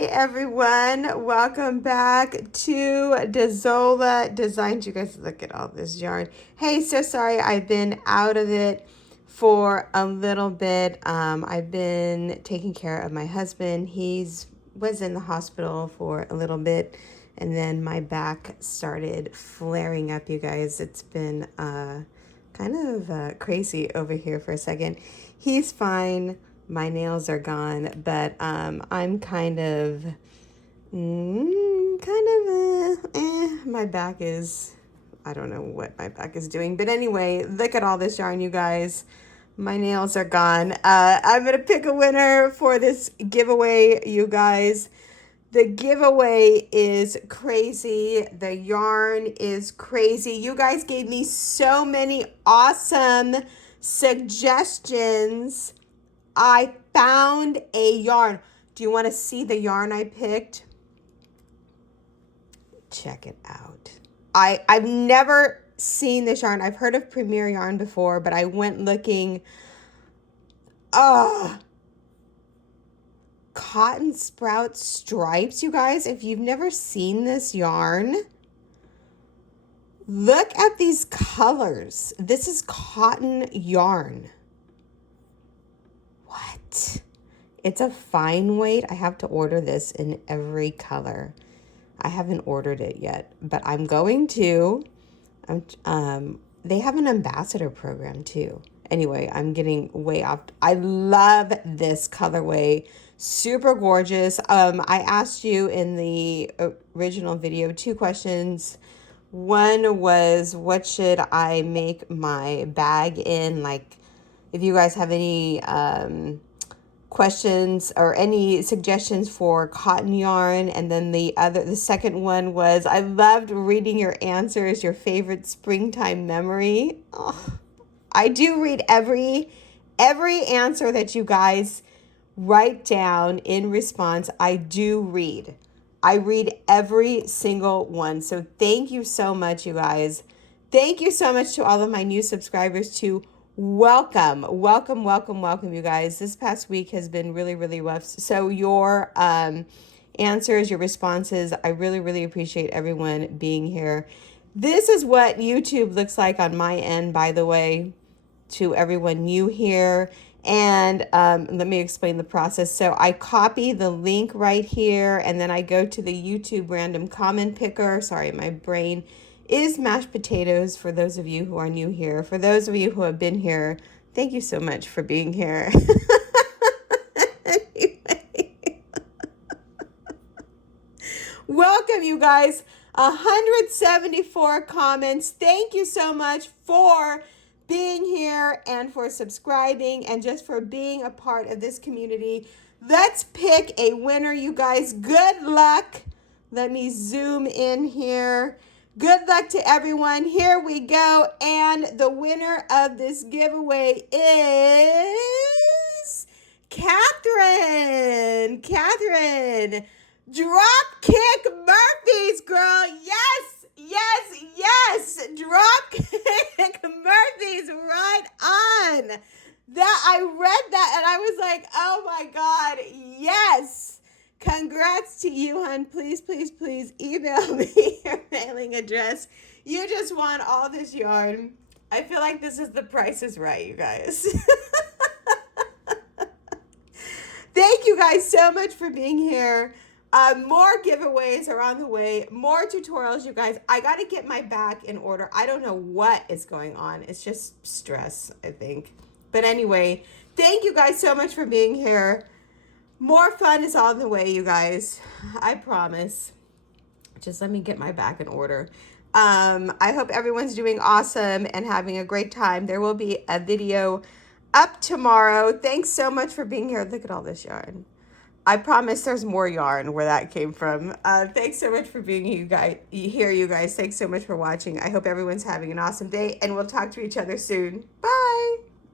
Hey everyone, welcome back to Dazola Designs. You guys, look at all this yarn. Hey, so sorry I've been out of it for a little bit. I've been taking care of my husband. Was in the hospital for a little bit, and then my back started flaring up, you guys. It's been kind of crazy over here for a second. He's fine. My nails are gone, but I'm kind of my back is, I don't know what my back is doing. But anyway, look at all this yarn, you guys. My nails are gone. I'm going to pick a winner for this giveaway, you guys. The giveaway is crazy. The yarn is crazy. You guys gave me so many awesome suggestions. I found a yarn. Do you want to see the yarn I picked? Check it out. I've never seen this yarn. I've heard of Premier Yarn before, but I went looking. Cotton Sprout Stripes, you guys. If you've never seen this yarn, look at these colors. This is cotton yarn. What? It's a fine weight. I have to order this in every color. I haven't ordered it yet, but I'm going to. They have an ambassador program too. Anyway, I'm getting way off. I love this colorway. Super gorgeous. I asked you in the original video 2 questions. One was, what should I make my bag in? Like, if you guys have any questions or any suggestions for cotton yarn. And then the second one was, I loved reading your answers, your favorite springtime memory. Oh, I do read every answer that you guys write down in response. I do read. I read every single one. So thank you so much, you guys. Thank you so much to all of my new subscribers too. Welcome, you guys. This past week has been really, really rough. So your answers, your responses, I really, really appreciate everyone being here. This is what YouTube looks like on my end, by the way, to everyone new here. And let me explain the process. So I copy the link right here, and then I go to the YouTube random comment picker. Sorry, my brain is mashed potatoes for those of you who are new here. For those of you who have been here, thank you so much for being here. Anyway. Welcome, you guys. 174 comments. Thank you so much for being here and for subscribing and just for being a part of this community. Let's pick a winner, you guys. Good luck. Let me zoom in here. Good luck to everyone. Here we go. And the winner of this giveaway is Catherine. Catherine, Dropkick Murphys, girl. Yes, yes, yes. Dropkick Murphys, right on. That I read that and I was like, oh my God, yes. Congrats to you, hon. Please, please, please email me your mailing address. You just want all this yarn. I feel like this is The Price is Right, you guys. Thank you guys so much for being here. More giveaways are on the way. More tutorials, you guys. I got to get my back in order. I don't know what is going on. It's just stress, I think. But anyway, thank you guys so much for being here. More fun is on the way, you guys. I promise. Just let me get my back in order. I hope everyone's doing awesome and having a great time. There will be a video up tomorrow. Thanks so much for being here. Look at all this yarn. I promise there's more yarn where that came from. Thanks so much for being here, you guys. Thanks so much for watching. I hope everyone's having an awesome day, and we'll talk to each other soon. Bye.